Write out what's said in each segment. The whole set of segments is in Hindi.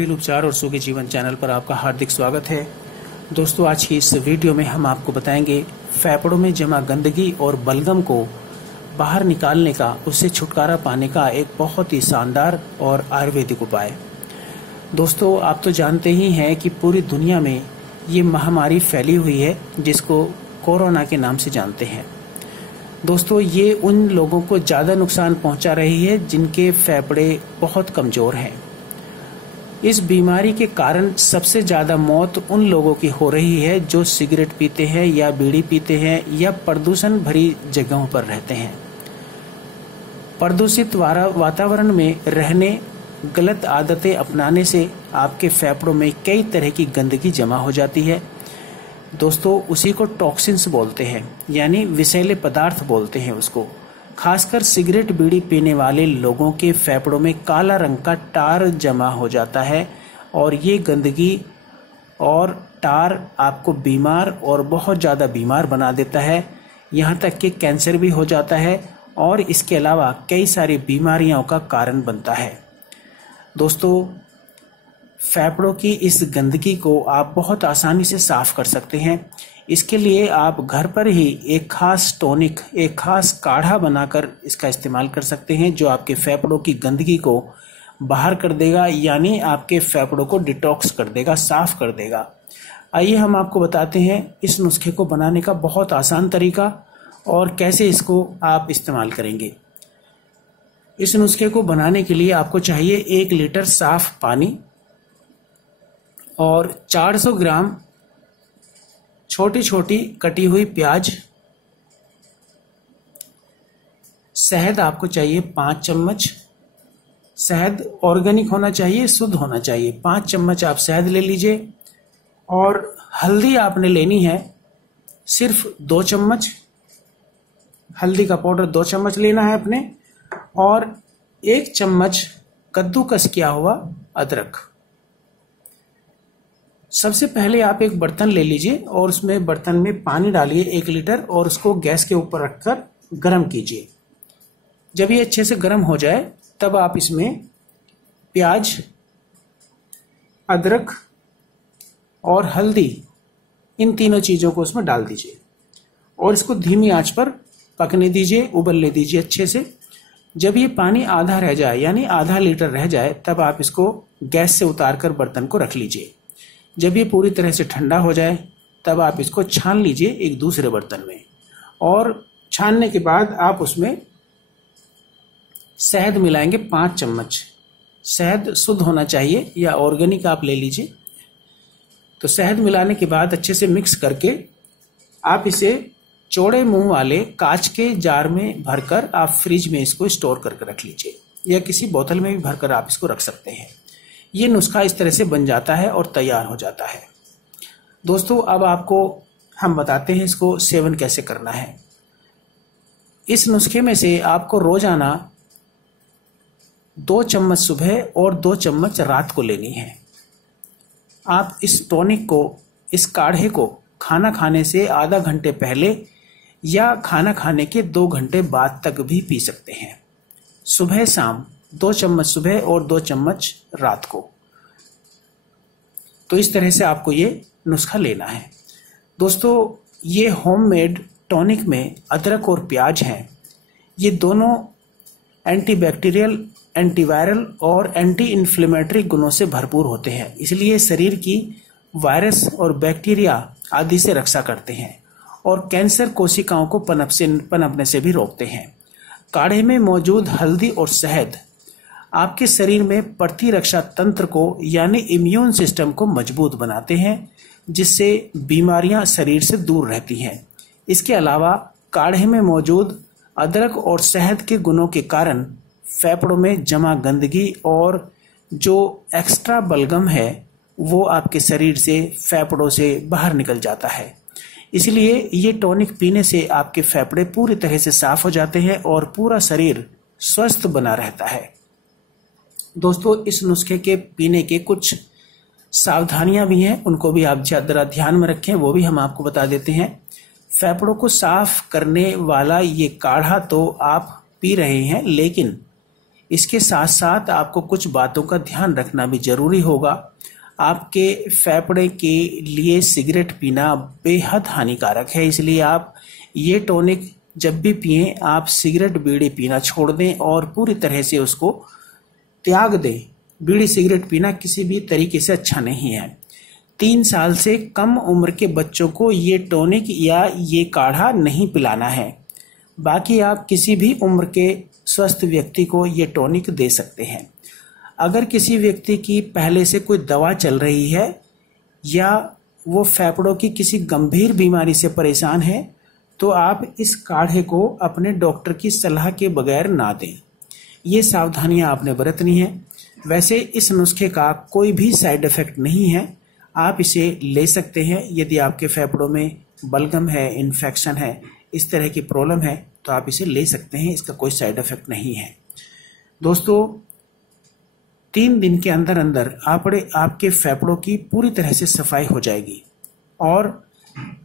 घरेलू उपचार और सुखी जीवन चैनल पर आपका हार्दिक स्वागत है। दोस्तों, आज की इस वीडियो में हम आपको बताएंगे फेफड़ों में जमा गंदगी और बलगम को बाहर निकालने का, उससे छुटकारा पाने का एक बहुत ही शानदार और आयुर्वेदिक उपाय। दोस्तों, आप तो जानते ही हैं कि पूरी दुनिया में ये महामारी फैली हुई है जिसको कोरोना के नाम से जानते हैं। दोस्तों, ये उन लोगों को ज़्यादा नुकसान पहुंचा रही है जिनके फेफड़े बहुत कमज़ोर हैं। इस बीमारी के कारण सबसे ज़्यादा मौत उन लोगों की हो रही है जो सिगरेट पीते हैं या बीड़ी पीते हैं या प्रदूषण भरी जगहों पर रहते हैं। प्रदूषित वातावरण में रहने, गलत आदतें अपनाने से आपके फेफड़ों में कई तरह की गंदगी जमा हो जाती है। दोस्तों, उसी को टॉक्सिन्स बोलते हैं, यानी विषैले पदार्थ बोलते हैं उसको। खासकर सिगरेट बीड़ी पीने वाले लोगों के फेफड़ों में काला रंग का टार जमा हो जाता है और ये गंदगी और टार आपको बीमार और बहुत ज़्यादा बीमार बना देता है। यहाँ तक कि कैंसर भी हो जाता है और इसके अलावा कई सारी बीमारियों का कारण बनता है। दोस्तों, फेफड़ों की इस गंदगी को आप बहुत आसानी से साफ कर सकते हैं। इसके लिए आप घर पर ही एक खास टॉनिक, एक खास काढ़ा बनाकर इसका इस्तेमाल कर सकते हैं जो आपके फेफड़ों की गंदगी को बाहर कर देगा, यानी आपके फेफड़ों को डिटॉक्स कर देगा, साफ कर देगा। आइए हम आपको बताते हैं इस नुस्खे को बनाने का बहुत आसान तरीका और कैसे इसको आप इस्तेमाल करेंगे। इस नुस्खे को बनाने के लिए आपको चाहिए 1 लीटर साफ पानी और 400 ग्राम छोटी छोटी कटी हुई प्याज। शहद आपको चाहिए 5 चम्मच। शहद ऑर्गेनिक होना चाहिए, शुद्ध होना चाहिए। 5 चम्मच आप शहद ले लीजिए। और हल्दी आपने लेनी है सिर्फ 2 चम्मच। हल्दी का पाउडर 2 चम्मच लेना है अपने। और 1 चम्मच कद्दूकस किया हुआ अदरक। सबसे पहले आप एक बर्तन ले लीजिए और उसमें बर्तन में पानी डालिए 1 लीटर और उसको गैस के ऊपर रखकर गर्म कीजिए। जब ये अच्छे से गर्म हो जाए तब आप इसमें प्याज, अदरक और हल्दी, इन तीनों चीज़ों को उसमें डाल दीजिए और इसको धीमी आंच पर पकने दीजिए, उबलने दीजिए अच्छे से। जब ये पानी आधा रह जाए, यानी आधा लीटर रह जाए, तब आप इसको गैस से उतारकर बर्तन को रख लीजिए। जब ये पूरी तरह से ठंडा हो जाए तब आप इसको छान लीजिए एक दूसरे बर्तन में। और छानने के बाद आप उसमें शहद मिलाएंगे 5 चम्मच। शहद शुद्ध होना चाहिए या ऑर्गेनिक आप ले लीजिए। तो शहद मिलाने के बाद अच्छे से मिक्स करके आप इसे चौड़े मुंह वाले कांच के जार में भरकर आप फ्रिज में इसको स्टोर करके रख लीजिए, या किसी बोतल में भी भरकर आप इसको रख सकते हैं। ये नुस्खा इस तरह से बन जाता है और तैयार हो जाता है। दोस्तों, अब आपको हम बताते हैं इसको सेवन कैसे करना है। इस नुस्खे में से आपको रोजाना 2 चम्मच सुबह और 2 चम्मच रात को लेनी है। आप इस टॉनिक को, इस काढ़े को खाना खाने से आधा घंटे पहले या खाना खाने के 2 घंटे बाद तक भी पी सकते हैं। सुबह शाम 2 चम्मच सुबह और 2 चम्मच रात को। तो इस तरह से आपको ये नुस्खा लेना है। दोस्तों, ये होममेड टॉनिक में अदरक और प्याज हैं। ये दोनों एंटीबैक्टीरियल, एंटीवायरल और एंटी इन्फ्लेमेटरी गुणों से भरपूर होते हैं, इसलिए शरीर की वायरस और बैक्टीरिया आदि से रक्षा करते हैं और कैंसर कोशिकाओं को पनपने से भी रोकते हैं। काढ़े में मौजूद हल्दी और शहद आपके शरीर में प्रतिरक्षा तंत्र को, यानी इम्यून सिस्टम को मजबूत बनाते हैं, जिससे बीमारियां शरीर से दूर रहती हैं। इसके अलावा काढ़े में मौजूद अदरक और शहद के गुणों के कारण फेफड़ों में जमा गंदगी और जो एक्स्ट्रा बलगम है वो आपके शरीर से, फेफड़ों से बाहर निकल जाता है। इसलिए ये टॉनिक पीने से आपके फेफड़े पूरी तरह से साफ हो जाते हैं और पूरा शरीर स्वस्थ बना रहता है। दोस्तों, इस नुस्खे के पीने के कुछ सावधानियां भी हैं, उनको भी आप ज़रा ध्यान में रखें, वो भी हम आपको बता देते हैं। फेफड़ों को साफ करने वाला ये काढ़ा तो आप पी रहे हैं, लेकिन इसके साथ साथ आपको कुछ बातों का ध्यान रखना भी जरूरी होगा। आपके फेफड़े के लिए सिगरेट पीना बेहद हानिकारक है, इसलिए आप ये टॉनिक जब भी पिएं आप सिगरेट बीड़ी पीना छोड़ दें और पूरी तरह से उसको त्याग दें। बीड़ी सिगरेट पीना किसी भी तरीके से अच्छा नहीं है। 3 साल से कम उम्र के बच्चों को ये टॉनिक या ये काढ़ा नहीं पिलाना है। बाकी आप किसी भी उम्र के स्वस्थ व्यक्ति को ये टॉनिक दे सकते हैं। अगर किसी व्यक्ति की पहले से कोई दवा चल रही है या वो फेफड़ों की किसी गंभीर बीमारी से परेशान है तो आप इस काढ़े को अपने डॉक्टर की सलाह के बगैर ना दें। ये सावधानियां आपने बरतनी है। वैसे इस नुस्खे का कोई भी साइड इफेक्ट नहीं है, आप इसे ले सकते हैं। यदि आपके फेफड़ों में बलगम है, इन्फेक्शन है, इस तरह की प्रॉब्लम है तो आप इसे ले सकते हैं, इसका कोई साइड इफेक्ट नहीं है। दोस्तों 3 दिन के अंदर अंदर आपके फेफड़ों की पूरी तरह से सफाई हो जाएगी और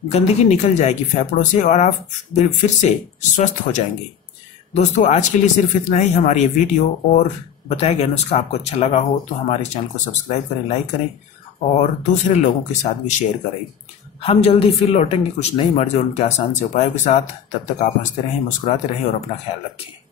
गंदगी निकल जाएगी फेफड़ों से और आप फिर से स्वस्थ हो जाएंगे। दोस्तों आज के लिए सिर्फ इतना ही। हमारी ये वीडियो और बताया गया नुस्खा आपको अच्छा लगा हो तो हमारे चैनल को सब्सक्राइब करें, लाइक करें और दूसरे लोगों के साथ भी शेयर करें। हम जल्दी फिर लौटेंगे कुछ नई मर्ज और उनके आसान से उपायों के साथ। तब तक आप हंसते रहें, मुस्कुराते रहें और अपना ख्याल रखें।